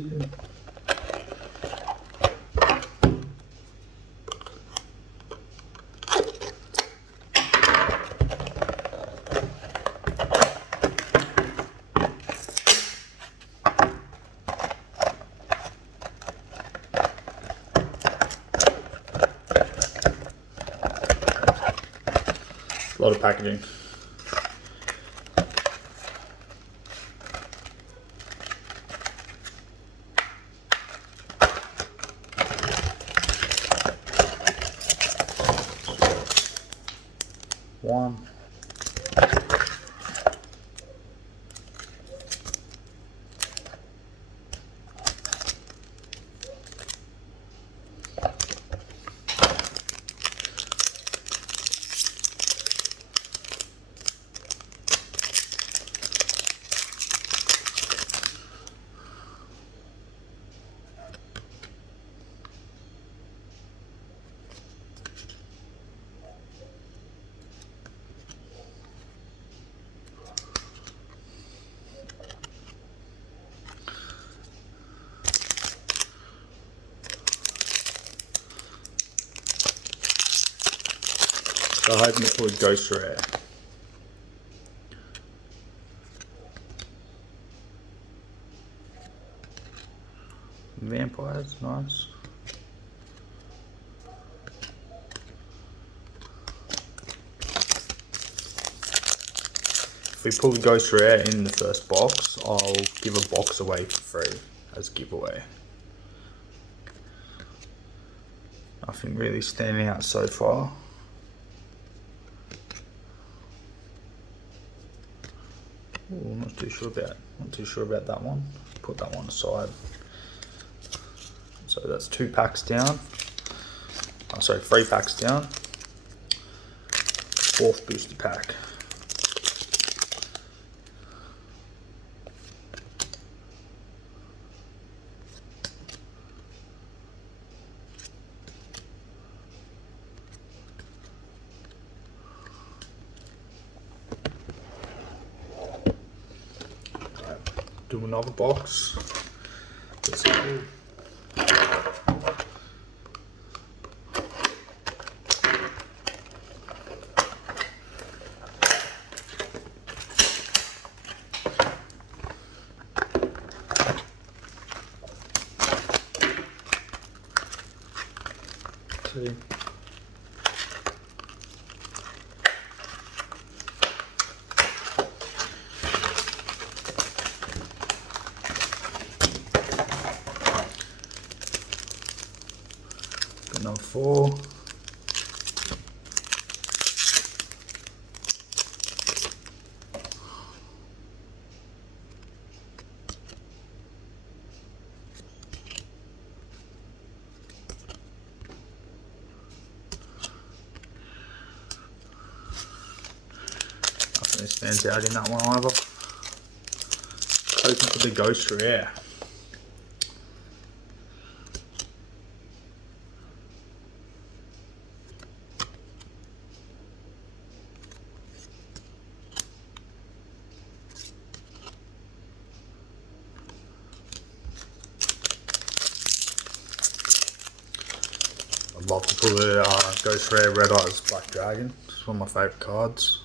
2. A lot of packaging. One. So I hope it pulls Ghost Rare. Vampires, nice. If we pull the Ghost Rare in the first box, I'll give a box away for free as a giveaway. Nothing really standing out so far. Ooh, not too sure about that one. Put that one aside. So that's 2 packs down. Oh, sorry, 3 packs down. 4th booster pack. Do another box. Let's go. See. Number 4. Nothing stands out in that one either. Hoping for the Ghost Rare. I'd love to pull the Ghost Rare Red Eyes Black Dragon. It's one of my favourite cards.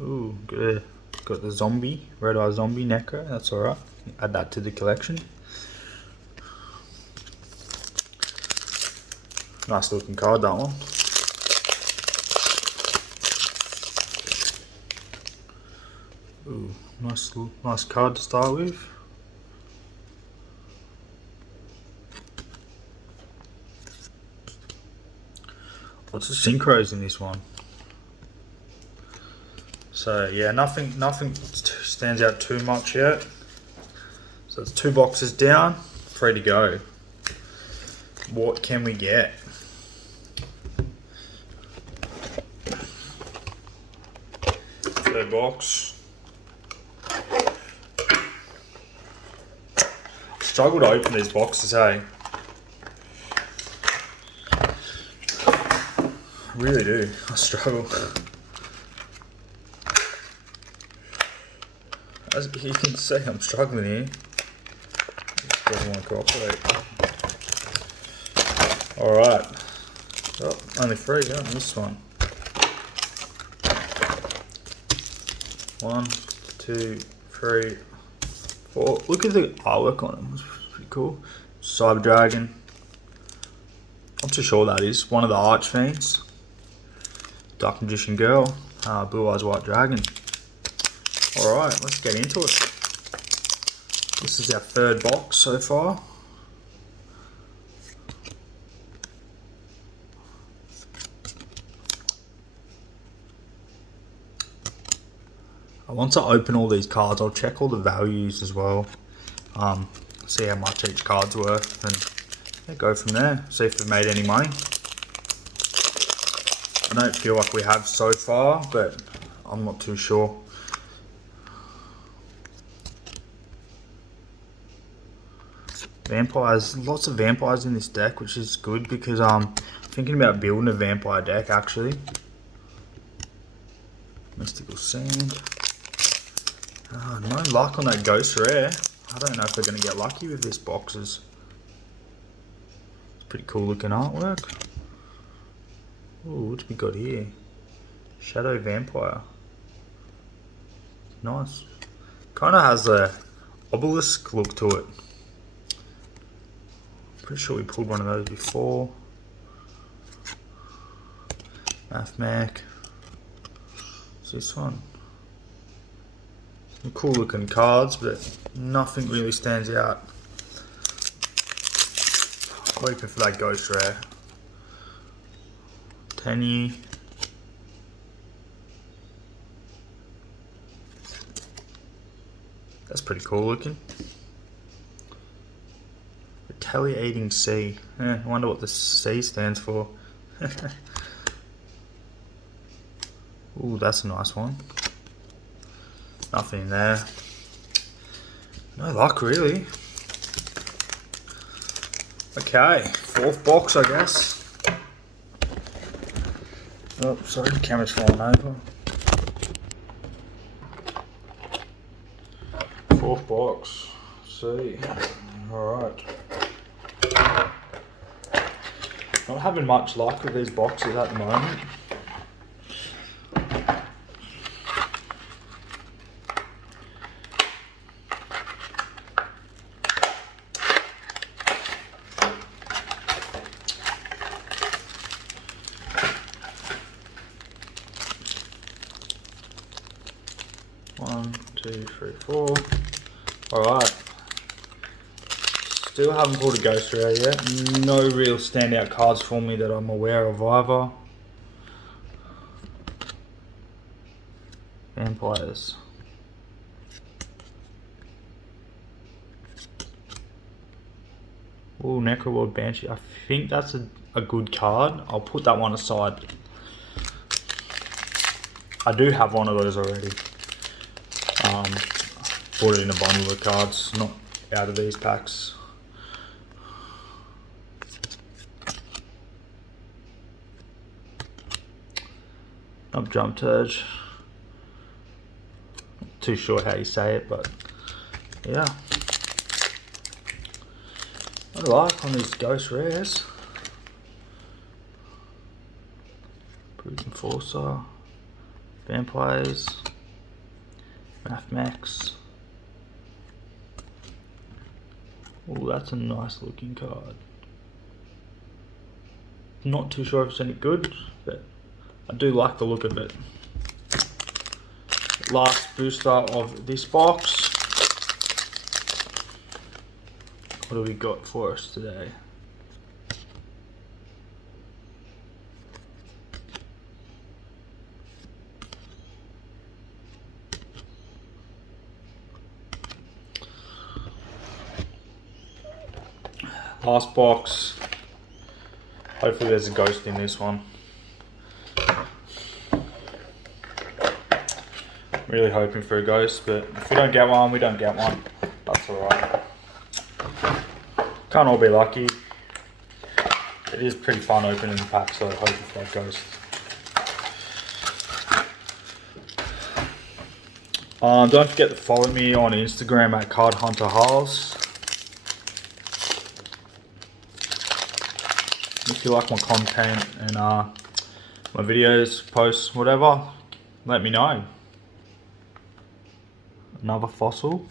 Ooh, good. Got the zombie, Red Eye Zombie Necro, that's alright. Add that to the collection. Nice looking card, that one. Ooh, nice card to start with. Lots of synchros in this one. So yeah, nothing stands out too much yet. So it's 2 boxes down, 3 to go. What can we get? Third box. Struggle to open these boxes, hey? I really do. I struggle. As you can see, I'm struggling here. Just doesn't want to cooperate. Alright. Oh, only 3, yeah, on this one. 1, 2, 3, 4. Look at the artwork on them. It's pretty cool. Cyber Dragon. I'm too sure that is. One of the Archfiends. Dark Magician Girl. Blue Eyes White Dragon. Alright, let's get into it. This is our 3rd box so far. Once I open all these cards, I'll check all the values as well. See how much each card's worth and go from there. See if we've made any money. I don't feel like we have so far, but I'm not too sure. Vampires, lots of vampires in this deck, which is good because I'm thinking about building a vampire deck actually. Mystical Sand. No luck on that Ghost Rare. I don't know if we're going to get lucky with these boxes. It's pretty cool looking artwork. Ooh, what's we got here? Shadow Vampire. Nice. Kind of has a obelisk look to it. Pretty sure we pulled one of those before. Mathmech. What's this one? Some cool looking cards, but nothing really stands out. Hoping for that Ghost Rare. Tenyi. That's pretty cool looking. Retaliating C. I wonder what the C stands for. Ooh, that's a nice one. Nothing there. No luck really. Okay, 4th box I guess. Oh, sorry, the camera's falling over. 4th box. See. Alright. Not having much luck with these boxes at the moment. One, two, three, 4. Alright. Still haven't pulled a Ghost Rare yet. No real standout cards for me that I'm aware of either. Vampires. Ooh, Necrolord Banshee. I think that's a good card. I'll put that one aside. I do have one of those already. Bought it in a bundle of cards, not out of these packs. Up Jump Turge. Not too sure how you say it, but yeah. I like on these Ghost Rares. Brute Enforcer. Vampires. Mathmech. Oh, that's a nice looking card. Not too sure if it's any good, but I do like the look of it. Last booster of this box. What do we got for us today? Last box. Hopefully there's a ghost in this one. Really hoping for a ghost, but if we don't get one, we don't get one. That's alright. Can't all be lucky. It is pretty fun opening the pack, so hoping for that ghost. Don't forget to follow me on Instagram at Card Hunter Harls. If you like my content and my videos, posts, whatever, let me know. Another fossil.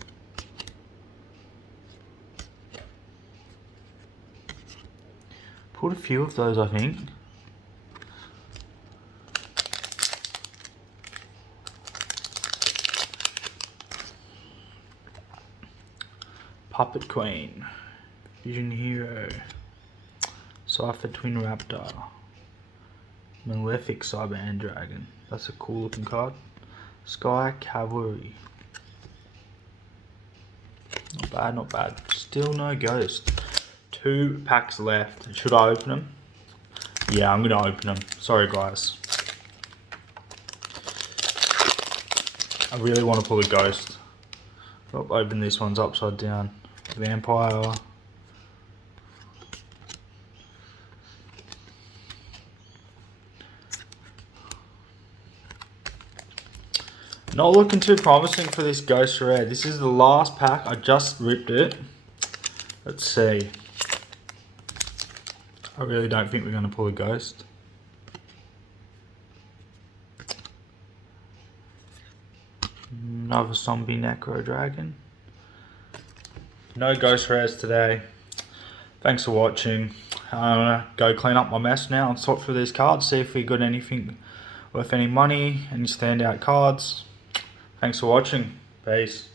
Put a few of those, I think. Puppet Queen, Vision Hero, Cypher Twin Raptor, Malefic Cyber Dragon. That's a cool looking card. Sky Cavalry. Not bad, not bad. Still no ghost. 2 packs left. Should I open them? Yeah, I'm gonna open them. Sorry guys. I really want to pull a ghost. Oh, open this one's upside down. Vampire. Not looking too promising for this ghost rare. This is the last pack. I just ripped it. Let's see. I really don't think we're going to pull a ghost. Another zombie necro dragon. No ghost rares today. Thanks for watching. I'm gonna go clean up my mess now and sort through these cards, see if we got anything worth any money, any standout cards. Thanks for watching. Peace.